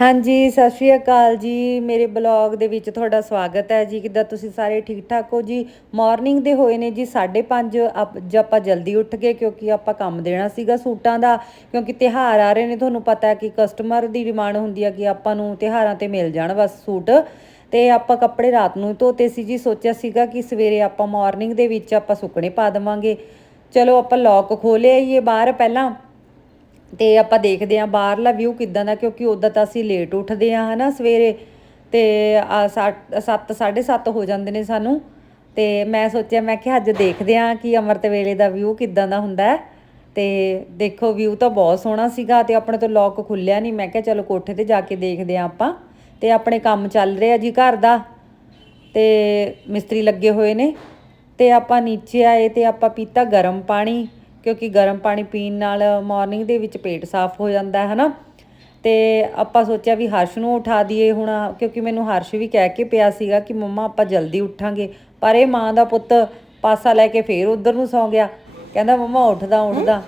ਹਾਂਜੀ, ਸਤਿ ਸ਼੍ਰੀ ਅਕਾਲ ਜੀ। ਮੇਰੇ ਬਲੌਗ ਦੇ ਵਿੱਚ ਤੁਹਾਡਾ ਸਵਾਗਤ ਹੈ ਜੀ। ਕਿੱਦਾਂ ਤੁਸੀਂ ਸਾਰੇ ਠੀਕ ਠਾਕ ਹੋ ਜੀ? ਮਾਰਨਿੰਗ ਦੇ ਹੋਏ ਨੇ ਜੀ 5:30 ਅੱਜ ਆਪਾਂ ਜਲਦੀ ਉੱਠ ਗਏ, ਕਿਉਂਕਿ ਆਪਾਂ ਕੰਮ ਦੇਣਾ ਸੀਗਾ ਸੂਟਾਂ ਦਾ, ਕਿਉਂਕਿ ਤਿਹਾਰ ਆ ਰਹੇ ਨੇ, ਤੁਹਾਨੂੰ ਪਤਾ ਹੈ ਕਿ ਕਸਟਮਰ ਦੀ ਡਿਮਾਂਡ ਹੁੰਦੀ ਹੈ ਕਿ ਆਪਾਂ ਨੂੰ ਤਿਹਾਰਾਂ ਤੇ ਮਿਲ ਜਾਣ ਬਸ ਸੂਟ। ਤੇ ਆਪਾਂ ਕੱਪੜੇ ਰਾਤ ਨੂੰ ਧੋਤੇ ਸੀ ਜੀ। ਸੋਚਿਆ ਸੀਗਾ ਕਿ ਸਵੇਰੇ ਆਪਾਂ ਮਾਰਨਿੰਗ ਦੇ ਵਿੱਚ ਆਪਾਂ ਸੁੱਕਣੇ ਪਾ ਦੇਵਾਂਗੇ। ਚਲੋ ਆਪਾਂ ਲੌਕ ਖੋਲੇ ਆਈਏ ਬਾਹਰ ਪਹਿਲਾਂ। ਤੇ ਆਪਾਂ ਦੇਖਦੇ ਆਂ ਬਾਹਰਲਾ ਵਿਊ ਕਿਦਾਂ ਦਾ, ਕਿਉਂਕਿ ਉਦਾਂ ਤਾਂ ਅਸੀਂ ਲੇਟ ਉੱਠਦੇ ਆਂ ਹਨਾ ਸਵੇਰੇ। ਤੇ 7 7:30 ਹੋ ਜਾਂਦੇ ਨੇ ਸਾਨੂੰ। ਤੇ ਮੈਂ ਸੋਚਿਆ, ਮੈਂ ਕਿਹਾ ਅੱਜ ਦੇਖਦੇ ਆਂ ਕਿ ਅੰਮ੍ਰਿਤ ਵੇਲੇ ਦਾ ਵਿਊ ਕਿਦਾਂ ਦਾ ਹੁੰਦਾ ਹੈ। ਤੇ ਦੇਖੋ ਵਿਊ ਤਾਂ ਬਹੁਤ ਸੋਹਣਾ ਸੀਗਾ ਤੇ ਆਪਣੇ ਤੋਂ ਲੌਕ ਖੁੱਲਿਆ ਨਹੀਂ। ਮੈਂ ਕਿਹਾ, ਚਲੋ ਕੋਠੇ ਤੇ ਜਾ ਕੇ ਦੇਖਦੇ ਆਂ ਆਪਾਂ। ਤੇ ਆਪਣੇ ਕੰਮ ਚੱਲ ਰਿਹਾ ਜੀ ਘਰ ਦਾ। ਤੇ ਮਿਸਤਰੀ ਲੱਗੇ ਹੋਏ ਨੇ। ਤੇ ਆਪਾਂ ਨੀਚੇ ਆਏ ਤੇ ਆਪਾਂ ਪੀਤਾ ਗਰਮ ਪਾਣੀ। ਕਿਉਂਕਿ ਗਰਮ ਪਾਣੀ ਪੀਣ ਨਾਲ ਮਾਰਨਿੰਗ ਦੇ ਵਿੱਚ ਪੇਟ ਸਾਫ਼ ਹੋ ਜਾਂਦਾ ਹੈ ਨਾ ਤੇ ਆਪਾਂ ਸੋਚਿਆ ਵੀ ਹਰਸ਼ ਨੂੰ ਉਠਾ ਦਈਏ ਹੁਣ, ਕਿਉਂਕਿ ਮੈਨੂੰ ਹਰਸ਼ ਵੀ ਕਹਿ ਕੇ ਪਿਆ ਸੀਗਾ ਕਿ ਮੰਮਾ ਆਪਾਂ ਜਲਦੀ ਉੱਠਾਂਗੇ। ਪਰ ਇਹ ਮਾਂ ਦਾ ਪੁੱਤ ਪਾਸਾ ਲੈ ਕੇ ਫੇਰ ਉਧਰ ਨੂੰ ਸੌਂ ਗਿਆ। ਕਹਿੰਦਾ ਮੰਮਾ ਉੱਠਦਾ ਉੱਠਦਾ।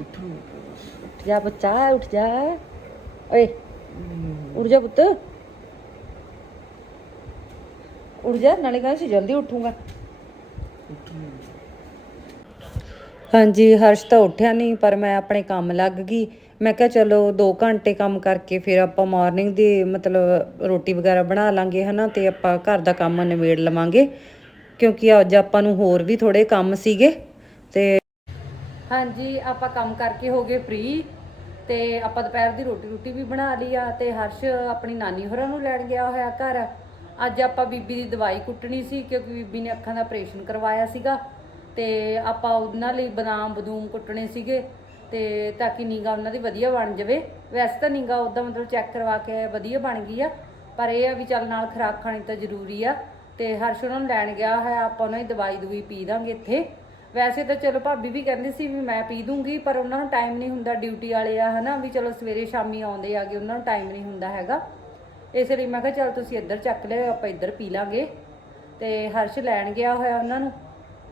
ਉੱਠ ਜਾ ਬੱਚਾ ਉੱਠ ਜਾ। ਓਏ, ਉੱਠ ਜਾ ਪੁੱਤ। ਉੱਠ ਜਾ, ਨਾਲੇ ਕਹਿੰਦਾ ਸੀ ਜਲਦੀ ਉੱਠੂਗਾ। ਹਾਂਜੀ, ਹਰਸ਼ ਤਾਂ ਉੱਠਿਆ ਨਹੀਂ, ਪਰ ਮੈਂ ਆਪਣੇ ਕੰਮ ਲੱਗ ਗਈ। ਮੈਂ ਕਿਹਾ ਚਲੋ 2 ਘੰਟੇ ਕੰਮ ਕਰਕੇ ਫਿਰ ਆਪਾਂ ਮਾਰਨਿੰਗ ਦੀ ਮਤਲਬ ਰੋਟੀ ਵਗੈਰਾ ਬਣਾ ਲਾਂਗੇ, ਹਨਾ, ਤੇ ਆਪਾਂ ਘਰ ਦਾ ਕੰਮ ਨਿਬੇੜ ਲਵਾਂਗੇ। ਕਿਉਂਕਿ ਅੱਜ ਆਪਾਂ ਨੂੰ ਹੋਰ ਵੀ ਥੋੜੇ ਕੰਮ ਸੀਗੇ, ਤੇ ਹਾਂਜੀ, ਆਪਾਂ ਕੰਮ ਕਰਕੇ ਹੋ ਗਏ ਫ੍ਰੀ ਤੇ ਆਪਾਂ ਦੁਪਹਿਰ ਦੀ ਰੋਟੀ ਰੋਟੀ ਵੀ ਬਣਾ ਲਈ ਆ, ਤੇ ਹਰਸ਼ ਆਪਣੀ ਨਾਨੀ ਹੋਰਾਂ ਨੂੰ ਲੈਣ ਗਿਆ ਹੋਇਆ ਘਰ। ਅੱਜ ਆਪਾਂ ਬੀਬੀ ਦੀ ਦਵਾਈ ਕੁੱਟਣੀ ਸੀ, ਕਿਉਂਕਿ ਬੀਬੀ ਨੇ ਅੱਖਾਂ ਦਾ ਆਪਰੇਸ਼ਨ ਕਰਵਾਇਆ ਸੀਗਾ। ਤੇ ਆਪਾਂ ਉਹਨਾਂ ਲਈ ਬਦਾਮ ਬਦੂਮ ਕੁੱਟਣੇ ਸੀਗੇ ਤੇ ਤਾਂ ਕਿ ਨੀਗਾ ਉਹਨਾਂ ਦੀ ਵਧੀਆ ਬਣ ਜਾਵੇ। ਵੈਸੇ ਤਾਂ ਨੀਗਾ ਉਦਾਂ ਮਤਲਬ ਚੈੱਕ ਕਰਵਾ ਕੇ ਵਧੀਆ ਬਣ ਗਈ ਆ, ਪਰ ਇਹ ਆ ਵੀ ਚੱਲ ਨਾਲ ਖੁਰਾਕ ਖਾਣੀ ਤਾਂ ਜ਼ਰੂਰੀ ਆ ਤੇ ਹਰਸ਼ ਉਹਨਾਂ ਨੂੰ ਲੈਣ ਗਿਆ ਹੋਇਆ, ਆਪਾਂ ਉਹਨਾਂ ਦੀ ਦਵਾਈ ਦਵਾਈ ਪੀ ਦਾਂਗੇ ਇੱਥੇ। ਵੈਸੇ ਤਾਂ ਚਲੋ ਭਾਬੀ ਵੀ ਕਹਿੰਦੀ ਸੀ ਵੀ ਮੈਂ ਪੀ ਦੂੰਗੀ, ਪਰ ਉਹਨਾਂ ਨੂੰ ਟਾਈਮ ਨਹੀਂ ਹੁੰਦਾ ਡਿਊਟੀ ਵਾਲੇ ਆ, ਹਨਾ ਵੀ ਚਲੋ ਸਵੇਰੇ ਸ਼ਾਮੀ ਆਉਂਦੇ ਆਗੇ, ਉਹਨਾਂ ਨੂੰ ਟਾਈਮ ਨਹੀਂ ਹੁੰਦਾ ਹੈਗਾ। ਇਸ ਲਈ ਮੈਂ ਕਿਹਾ ਚਲ ਤੁਸੀਂ ਇੱਧਰ ਚੱਕ ਲਿਓ, ਆਪਾਂ ਇੱਧਰ ਪੀ ਲਾਂਗੇ। ਤੇ ਹਰਸ਼ ਲੈਣ ਗਿਆ ਹੋਇਆ ਉਹਨਾਂ ਨੂੰ।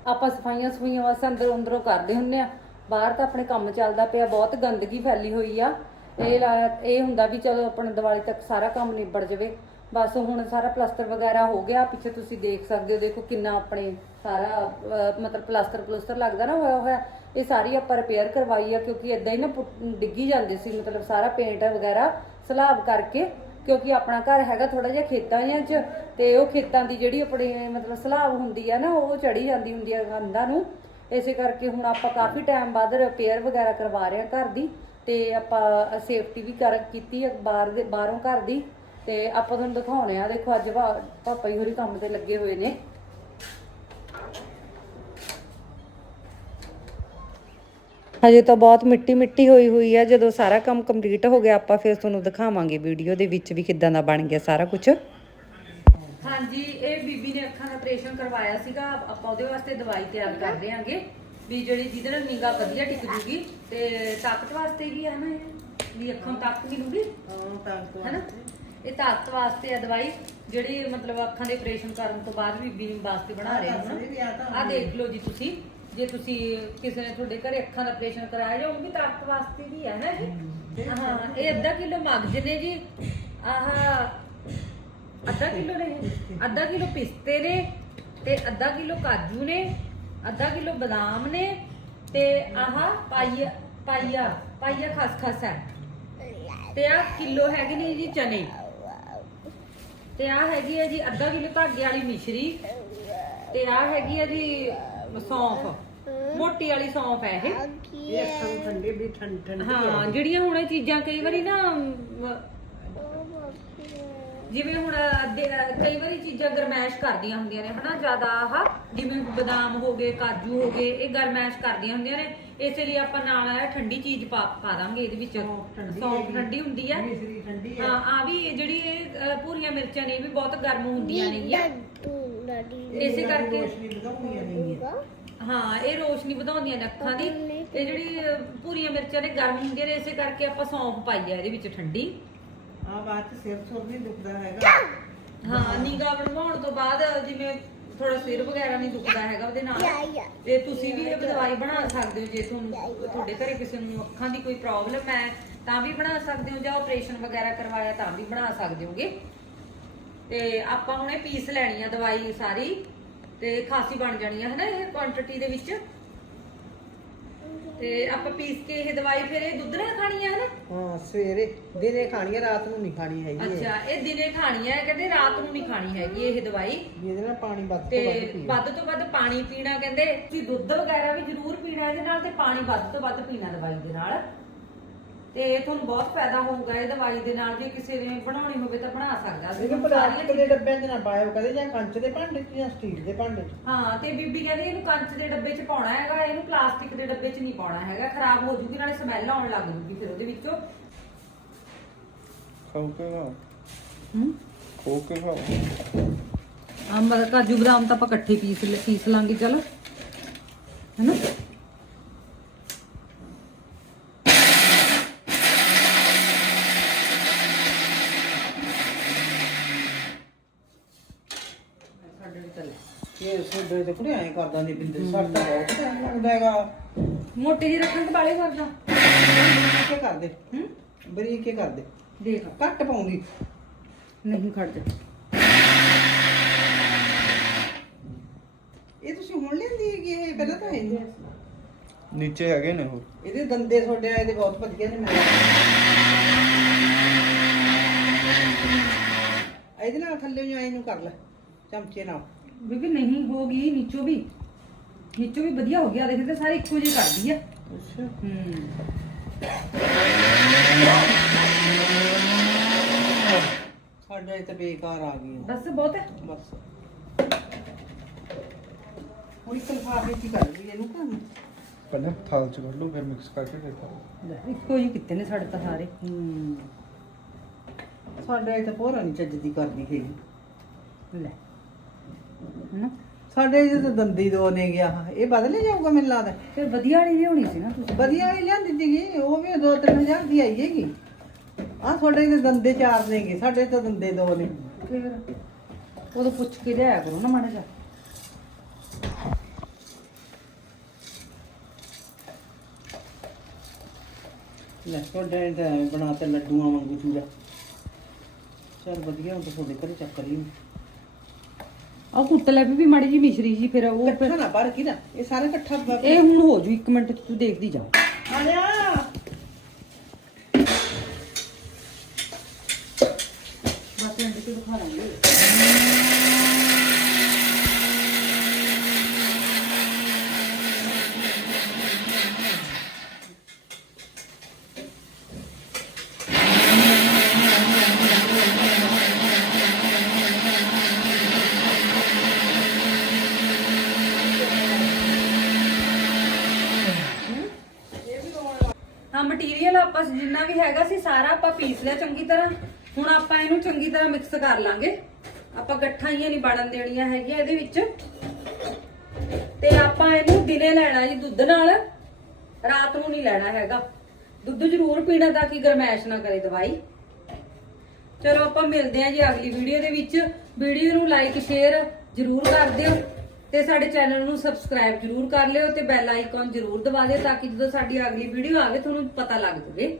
ਆਪਾਂ ਸਫਾਈਆਂ ਸਫਾਈਆਂ ਵਾਸਤੇ ਅੰਦਰ ਅੰਦਰੋਂ ਕਰਦੇ ਹੁੰਨੇ ਆ। ਬਾਹਰ ਤਾਂ ਆਪਣੇ ਕੰਮ ਚੱਲਦਾ ਪਿਆ ਬਹੁਤ ਗੰਦਗੀ ਫੈਲੀ ਹੋਈ ਆ। ਇਹ ਲਾ- ਇਹ ਹੁੰਦਾ ਵੀ ਚਲੋ ਆਪਣਾ ਦੀਵਾਲੀ ਤੱਕ ਸਾਰਾ ਕੰਮ ਨਿਬੜ ਜਾਵੇ। ਬਸ ਹੁਣ ਸਾਰਾ ਪਲਾਸਟਰ ਵਗੈਰਾ ਹੋ ਗਿਆ ਪਿੱਛੇ ਤੁਸੀਂ ਦੇਖ ਸਕਦੇ ਹੋ ਦੇਖੋ ਕਿੰਨਾ ਆਪਣੇ ਸਾਰਾ ਅਹ, ਮਤਲਬ ਪਲਾਸਟਰ ਪਲੂਸਟਰ ਲੱਗਦਾ ਨਾ ਹੋਇਆ ਹੋਇਆ ਇਹ ਸਾਰੀ ਆਪਾਂ ਰਿਪੇਅਰ ਕਰਵਾਈ ਆ ਕਿਉਂਕਿ ਇਦਾਂ ਹੀ ਨਾ ਪੁੱਟ- ਡਿੱਗੀ ਜਾਂਦੇ ਸੀ ਮਤਲਬ ਸਾਰਾ ਪੇਂਟ ਵਗੈਰਾ ਸਲਾਬ ਕਰਕੇ ਕਿਉਂਕਿ ਆਪਣਾ ਘਰ ਹੈਗਾ ਥੋੜਾ ਜਿਹਾ ਖੇਤਾਂ ਜਿਹਾ 'ਚ, ਤੇ ਉਹ ਖੇਤਾਂ ਦੀ ਜਿਹੜੀ ਆਪਣੀ ਮਤਲਬ ਸਲਾਬ ਹੁੰਦੀ ਆ ਨਾ, ਉਹ ਚੜੀ ਜਾਂਦੀ ਹੁੰਦੀ ਆ ਕੰਧਾਂ ਨੂੰ। ਇਸੇ ਕਰਕੇ ਹੁਣ ਆਪਾਂ ਕਾਫੀ ਟਾਈਮ ਬਾਅਦ ਰਿਪੇਅਰ ਵਗੈਰਾ ਕਰਵਾ ਰਹੇ ਆ ਘਰ ਦੀ, ਤੇ ਆਪਾਂ ਸੇਫਟੀ ਵੀ ਕਰ, ਕੀਤੀ ਆ ਬਾਹਰ ਦੇ, ਬਾਹਰੋਂ ਘਰ ਦੀ। ਤੇ ਆਪਾਂ ਤੁਹਾਨੂੰ ਦਿਖਾਉਣੇ ਆ, ਦੇਖੋ ਅੱਜ ਭਾ- ਪਾਪਾ ਹੀ ਹੋਰੀ ਕੰਮ ਤੇ ਲੱਗੇ ਹੋਏ ਨੇ। ਹਜੇ ਤਾਂ ਬਹੁਤ ਮਿੱਟੀ ਮਿੱਟੀ ਹੋਈ ਹੋਈ ਆ। ਜਦੋਂ ਸਾਰਾ ਕੰਮ ਕੰਪਲੀਟ ਹੋ ਗਿਆ ਆਪਾਂ ਫਿਰ ਤੁਹਾਨੂੰ ਦਿਖਾਵਾਂਗੇ ਵੀਡੀਓ ਦੇ ਵਿੱਚ ਵੀ ਕਿੱਦਾਂ ਦਾ ਬਣ ਗਿਆ ਸਾਰਾ ਕੁਝ ਹਾਂਜੀ ਇਹ ਬੀਬੀ ਨੇ ਅੱਖਾਂ ਦਾ ਆਪਰੇਸ਼ਨ ਕਰਵਾਇਆ ਸੀਗਾ। ਆਪਾਂ ਉਹਦੇ ਵਾਸਤੇ ਦਵਾਈ ਤਿਆਰ ਕਰ ਰਹੇ ਆਂਗੇ ਵੀ ਜਿਹੜੀ ਜਿਹਦੇ ਨਾਲ ਨਿਗਾ ਵਧੀਆ ਟਿਕ ਜੂਗੀ ਤੇ ਤਾਕਤ ਵਾਸਤੇ ਵੀ ਆ ਨਾ ਇਹ? ਵੀ ਅੱਖਾਂ ਨੂੰ ਤਾਕਤ ਮਿਲੂਗੀ? ਹੈਨਾ? ਇਹ ਤਾਕਤ ਵਾਸਤੇ ਆ ਦਵਾਈ। ਜਿਹੜੀ ਮਤਲਬ ਅੱਖਾਂ ਦੇ ਆਪਰੇਸ਼ਨ ਕਰਨ ਤੋਂ ਬਾਅਦ ਬੀਬੀ ਵਾਸਤੇ ਬਣਾ ਰਹੇ ਹਾਂ। ਆ ਦੇਖ ਲਓ ਜੀ ਤੁਸੀਂ। ਜੇ ਤੁਸੀਂ ਕਿਸੇ ਨੇ ਤੁਹਾਡੇ ਘਰੇ ਅੱਖਾਂ ਦਾ ਆਪਰੇਸ਼ਨ ਕਰਾਇਆ ਜਾਂ ਉਹ ਵੀ ਤਾਕਤ ਵਾਸਤੇ ਵੀ ਹੈ ਨਾ ਜੀ? ਹਾਂ ਇਹ ਅੱਧਾ ਕਿਲੋ ਮਗਜ ਨੇ ਜੀ ਆਹ ਅੱਧਾ ਕਿਲੋ ਨੇ ਇਹ। ਅੱਧਾ ਕਿਲੋ ਪਿਸਤੇ ਨੇ ਤੇ ਅੱਧਾ ਕਿਲੋ ਕਾਜੂ ਨੇ ਅੱਧਾ ਕਿਲੋ ਬਦਾਮ ਨੇ ਤੇ ਆਹ ਪਾਈਆ ਪਾਈਆ ਪਾਈਆ ਖਸਖਸ ਹੈ। ਤੇ ਆ ਕਿਲੋ ਹੈਗੇ ਨੇ ਜੀ ਚਨੇ। ਤੇ ਆ ਹੈਗੀ ਹੈ ਜੀ ਅੱਧਾ ਕਿਲੋ ਧਾਗੇ ਵਾਲੀ ਮਿਸ਼ਰੀ। ਤੇ ਆ ਹੈਗੀ ਹੈ ਜੀ ਸੌਂਫ। ਮੋਟੀ ਵਾਲੀ ਸੌਂਫ ਹੈ ਇਹ। ਨੂੰ ਠੰਡੇ ਵੀ ਠੰਡ ਠੰਡ ਹਾਂ ਜਿਹੜੀਆਂ ਹੁਣ ਇਹ ਚੀਜ਼ਾਂ ਕਈ ਵਾਰੀ ਨਾ ਅਮ, ਜਿਵੇਂ ਹੁਣ ਅੱਧੇ ਕਈ ਵਾਰੀ ਚੀਜ਼ਾਂ ਗਰਮੈਸ਼ ਕਰਦੀਆਂ ਹੁੰਦੀਆਂ ਨੇ ਹਨਾ ਜ਼ਿਆਦਾ ਆਹ ਜਿਵੇਂ ਬਦਾਮ ਹੋ ਗਏ ਕਾਜੂ ਹੋ ਗਏ ਇਹ ਗਰਮੈਸ਼ ਕਰਦੀਆਂ ਹੁੰਦੀਆਂ ਨੇ। ਇਸੇ ਲਈ ਆਪਾਂ ਨਾਲ ਆ ਠੰਡੀ ਚੀਜ਼ ਪਾ ਪਾ ਦਾਂਗੇ ਇਹਦੇ ਵਿੱਚ। ਠੰਡੀ ਸੌਂਫ ਹੈਗੀ। ਠੰਡੀ ਹੁੰਦੀ ਹੈ। ਮਿਸਰੀ ਠੰਡੀ ਹੈ। ਹਾਂ ਆ ਵੀ ਇਹ ਜਿਹੜੀ ਇਹ ਅ, ਭੂਰੀਆਂ ਮਿਰਚਾਂ ਨੇ ਇਹ ਵੀ ਬਹੁਤ ਗਰਮ ਹੁੰਦੀਆਂ ਨੇਗੀਆਂ ਇਸੇ ਕਰਕੇ ਰੋਸ਼ਨੀ ਵਧਾਉਣੀਆਂ ਨਹੀਂ ਹਾਂ ਇਹ ਰੋਸ਼ਨੀ ਵਧਾਉਂਦੀਆਂ ਨੇ ਅੱਖਾਂ ਦੀ। ਇਹ ਜਿਹੜੀ ਅ, ਭੂਰੀਆਂ ਮਿਰਚਾਂ ਨੇ ਗਰਮ ਹੁੰਦੀਆਂ ਨੇ ਇਸੇ ਕਰਕੇ ਆਪਾਂ ਸੌਂਫ ਪਾਈ ਆ ਇਹਦੇ ਵਿੱਚ ਠੰਡੀ। ਆ ਬਾਅਦ ਚ ਸਿਰ ਸੁਰ ਨਹੀਂ ਦੁਖਦਾ ਹੈਗਾ। ਹਾਂ ਨੀਗਾ ਬਣਵਾਉਣ ਤੋਂ ਬਾਅਦ ਜਿਵੇਂ ਥੋੜਾ ਸਿਰ ਵਗੈਰਾ ਨਹੀਂ ਦੁਖਦਾ ਹੈਗਾ ਉਹਦੇ ਨਾਲ। ਤੇ ਤੁਸੀਂ ਵੀ ਇਹ ਦਵਾਈ ਬਣਾ ਸਕਦੇ ਹੋ ਜੇ ਤੁਹਾਨੂੰ ਤੁਹਾਡੇ ਘਰੇ ਕਿਸੇ ਨੂੰ ਅੱਖਾਂ ਦੀ ਕੋਈ ਪ੍ਰੋਬਲਮ ਹੈ ਤਾਂ ਵੀ ਬਣਾ ਸਕਦੇ ਹੋ ਜਾਂ ਆਪਰੇਸ਼ਨ ਵਗੈਰਾ ਕਰਵਾਇਆ ਤਾਂ ਵੀ ਬਣਾ ਸਕਦੇ ਹੋਗੇ। ਤੇ ਆਪਾਂ ਹੁਣੇ ਪੀਸ ਲੈਣੀ ਆ ਦਵਾਈ ਸਾਰੀ ਤੇ ਖਾਸੀ ਬਣ ਜਾਣੀ ਆ ਹਨਾ ਇਹ ਕੁਆਂਟੀਟੀ ਦੇ ਵਿੱਚ? ਤੇ ਆਪਾਂ ਪੀਸ ਕੇ ਇਹ ਦਵਾਈ ਫਿਰ ਇਹ ਦੁੱਧ ਨਾਲ ਖਾਣੀ ਆ ਹਨਾ? ਹਾਂ ਸਵੇਰੇ ਦਿਨੇ ਖਾਣੀ ਹੈ ਰਾਤ ਨੂੰ ਨਹੀਂ ਖਾਣੀ ਹੈਗੀ ਇਹ। ਅੱਛਾ ਇਹ ਦਿਨੇ ਖਾਣੀ ਹੈ ਕਹਿੰਦੇ ਰਾਤ ਨੂੰ ਨਹੀਂ ਖਾਣੀ ਹੈਗੀ ਇਹ ਦਵਾਈ। ਇਹਦੇ ਨਾਲ ਪਾਣੀ ਵੱਧ ਤੋਂ ਤੇ ਵੱਧ ਪੀਓ ਵੱਧ ਤੋਂ ਵੱਧ ਪਾਣੀ ਪੀਣਾ ਕਹਿੰਦੇ ਤੁਸੀਂ ਦੁੱਧ ਵਗੈਰਾ ਵੀ ਜ਼ਰੂਰ ਪੀਣਾ ਇਹਦੇ ਨਾਲ ਤੇ ਪਾਣੀ ਵੱਧ ਤੋਂ ਵੱਧ ਪੀਣਾ ਦਵਾਈ ਦੇ ਨਾਲ। ਤੇ ਤੁਹਾਨੂੰ ਬਹੁਤ ਫਾਇਦਾ ਹੋਊਗਾ ਇਹ ਦਵਾਈ ਦੇ ਨਾਲ ਜੇ ਕਿਸੇ ਨੇ ਬਣਾਉਣੀ ਹੋਵੇ ਤਾਂ ਬਣਾ ਸਕਦਾ। ਇਹਨੂੰ ਪਲਾਸਟਿਕ ਦੇ ਡੱਬਿਆਂ 'ਚ ਨਾ ਪਾਇਓ ਕਦੇ ਜਾਂ ਕੰਚ ਦੇ ਭਾਂਡੇ 'ਚ ਜਾਂ ਸਟੀਲ ਦੇ ਭਾਂਡੇ 'ਚ। ਹਾਂ ਤੇ ਬੀਬੀ ਕਹਿੰਦੀ ਇਹਨੂੰ ਕੰਚ ਦੇ ਡੱਬੇ 'ਚ ਪਾਉਣਾ ਹੈਗਾ ਇਹਨੂੰ ਪਲਾਸਟਿਕ ਦੇ ਡੱਬੇ 'ਚ ਨਹੀਂ ਪਾਉਣਾ ਹੈਗਾ ਖਰਾਬ ਹੋ ਜੂਗੀ ਨਾਲੇ ਸਮੈਲ ਆਉਣ ਲੱਗ ਜੂਗੀ ਫਿਰ ਉਹਦੇ ਵਿੱਚੋਂ। ਖਾਓ ਕੇ ਖਾਓ ਹੂੰ? ਖੋ ਕੇ ਖਾਓ ਅੰਬ ਕਾਜੂ ਬਦਾਮ ਤਾਂ ਆਪਾਂ ਇਕੱਠੇ ਪੀਸ ਲ- ਪੀਸ ਲਾਂਗੇ ਚਲ। ਹੈਨਾ ਸਾਡੇ ਵੀ ਚੱਲੇ ਇਹ ਸੋਡੇ ਤੇ ਕੁੜੀ ਐਂ ਕਰਦਾ ਨਹੀਂ ਬਿੰਦੇ ਸੱਟ ਤਾਂ ਬਹੁਤ ਟਾਈਮ ਲੱਗਦਾ ਹੈਗਾ। ਮੋਟੇ ਜੀ ਰੱਖਣ ਤੇ ਬਾਲੇ ਕਰਦਾ। ਬਰੀਕ ਕੇ ਕਰ ਦੇ ਹੂੰ? ਬਰੀਕ ਕੇ ਕਰ ਦੇ ਦੇਖ। ਘੱਟ ਪਾਉਂਦੀ। ਨਹੀਂ ਖੜ ਜਾ। ਇਹ ਤੁਸੀਂ ਹੁਣ ਲੈਂਦੀ ਹੈਗੀ ਇਹ? ਪਹਿਲਾਂ ਤਾਂ ਹੈ ਨਹੀਂ। ਨੀਚੇ ਹੈਗੇ ਨੇ ਹੋਰ। ਇਹਦੇ ਦੰਦੇ ਤੁਹਾਡੇ ਇਹਦੇ ਬਹੁਤ ਵਧੀਆ ਨੇ ਮੇਰੇ। ਇਹਦੇ ਨਾਲ ਥੱਲੇ ਨੂੰ ਕਰ ਲੈ ਚਮਚੇ ਨਾਲ। ਬੀਬੀ ਨਹੀਂ ਹੋ ਗਈ ਨੀਚੋਂ ਵੀ। ਨੀਚੋਂ ਵੀ ਵਧੀਆ ਹੋ ਗਿਆ ਦੇਖ ਤੇ ਸਾਰੇ ਇੱਕੋ ਜਿਹੇ ਕਰਦੀ ਆ। ਅੱਛਾ। ਹੂੰ। ਸਾਡੇ ਇਹ ਤਾਂ ਬੇਕਾਰ ਆ ਗਈ ਬਸ ਬਹੁਤ ਹੈ। ਬਸ। ਹੁਣ ਇੱਕ ਲਿਫਾਫੇ ਚ ਹੀ ਕਰ ਲਈ ਇਹਨੂੰ ਕੰਮ ਪਹਿਲਾਂ ਥਾਲ ਚ ਕੱਢ ਲਓ ਫਿਰ ਮਿਕਸ ਕਰਕੇ ਫਿਰ ਖਾਓ ਲੈ, ਇੱਕੋ ਜਿਹੇ ਕਿਤੇ ਨੇ ਸਾਡੇ ਤਾਂ ਸਾਰੇ। ਹੂੰ। ਸਾਡੇ ਇਹ ਤਾਂ ਪੂਰਾ ਨਹੀਂ ਚੱਜਦੀ ਕਰਦੀ ਹੈਗੀ। ਲੈ। ਹਨਾ? ਸਾਡੇ ਇਹ ਤਾਂ ਦੰਦੀ ਦੋ ਨੇ ਗਿਆ। ਇਹ ਬਦਲੇ ਜਾਊਗਾ ਮੈਨੂੰ ਲੱਗਦਾ। ਫਿਰ ਵਧੀਆ ਵਾਲੀ ਲਿਆਉਣੀ ਸੀ ਨਾ ਤੁਸੀਂ। ਵਧੀਆ ਵਾਲੀ ਲਿਆਂਦੀ ਸੀਗੀ ਉਹ ਵੀ 2-3000 ਦੀ ਆਈ ਹੈਗੀ। ਆ ਤੁਹਾਡੇ ਦੇ ਦੰਦੇ ਚਾਰ ਨੇਗੇ ਸਾਡੇ ਤਾਂ ਦੰਦੇ ਦੋ ਨੇ। ਫਿਰ ਉਦੋਂ ਪੁੱਛ ਕੇ ਲਿਆਇਆ ਕਰੋ ਨਾ ਮਾੜਾ ਜਿਹਾ। ਲੈ ਤੁਹਾਡੇ ਤਾਂ ਬਣਾ ਤੇ ਲੱਡੂਆਂ ਵਾਂਗੂ ਚੂੜਾ। ਚਲ ਵਧੀਆ ਹੁਣ ਤਾਂ ਤੁਹਾਡੇ ਘਰੇ ਚੱਕ ਲਈ ਆਹ ਕੁੱਟ ਲੈ ਵੀ ਮਾੜੀ ਜੀ ਮਿਸ਼ਰੀ ਜੀ ਫਿਰ ਉਹ ਇਕੱਠਾ ਨਾ ਪਰ ਕੀ ਨਾ ਇਹ ਸਾਰੇ ਇਕੱਠਾ ਇਹ ਹੁਣ ਹੋ ਜੂ 1 ਮਿੰਟ ਤੂੰ ਦੇਖਦੀ ਜਾ। ਆ ਜਾ ਬਸ ਮਿੰਟ ਤੇ ਦਿਖਾ ਲਾਂਗੇ ਹਾਂ ਮਟੀਰੀਅਲ ਆਪਾਂ ਜਿੰਨਾ ਵੀ ਹੈਗਾ ਸੀ ਸਾਰਾ ਆਪਾਂ ਪੀਸ ਲਿਆ ਚੰਗੀ ਤਰ੍ਹਾਂ। ਹੁਣ ਆਪਾਂ ਇਹਨੂੰ ਚੰਗੀ ਤਰ੍ਹਾਂ ਮਿਕਸ ਕਰ ਲਾਂਗੇ। ਆਪਾਂ ਗੱਠਾਂ ਨਹੀਂ ਬਣਨ ਦੇਣੀਆਂ ਹੈਗੀਆਂ ਇਹਦੇ ਵਿੱਚ। ਤੇ ਆਪਾਂ ਇਹਨੂੰ ਦਿਨੇ ਲੈਣਾ ਜੀ ਦੁੱਧ ਨਾਲ, ਰਾਤ ਨੂੰ ਨਹੀਂ ਲੈਣਾ ਹੈਗਾ। ਦੁੱਧ ਜ਼ਰੂਰ ਪੀਣਾ ਤਾਂ ਕਿ ਗਰਮੈਸ਼ ਨਾ ਕਰੇ ਦਵਾਈ। ਚਲੋ ਆਪਾਂ ਮਿਲਦੇ ਹਾਂ ਜੀ ਅਗਲੀ ਵੀਡੀਓ ਦੇ ਵਿੱਚ। ਵੀਡੀਓ ਨੂੰ ਲਾਈਕ ਸ਼ੇਅਰ ਜ਼ਰੂਰ ਕਰ ਦਿਓ। ਤੇ ਸਾਡੇ ਚੈਨਲ ਨੂੰ ਸਬਸਕ੍ਰਾਈਬ ਜ਼ਰੂਰ ਕਰ ਲਿਓ ਤੇ ਬੈਲ ਆਈਕਨ ਜ਼ਰੂਰ ਦਬਾ ਦਿਓ ਤਾਂ ਕਿ ਜਦੋਂ ਸਾਡੀ ਅਗਲੀ ਵੀਡੀਓ ਆਵੇ, ਤੁਹਾਨੂੰ ਪਤਾ ਲੱਗ ਜਾਵੇ।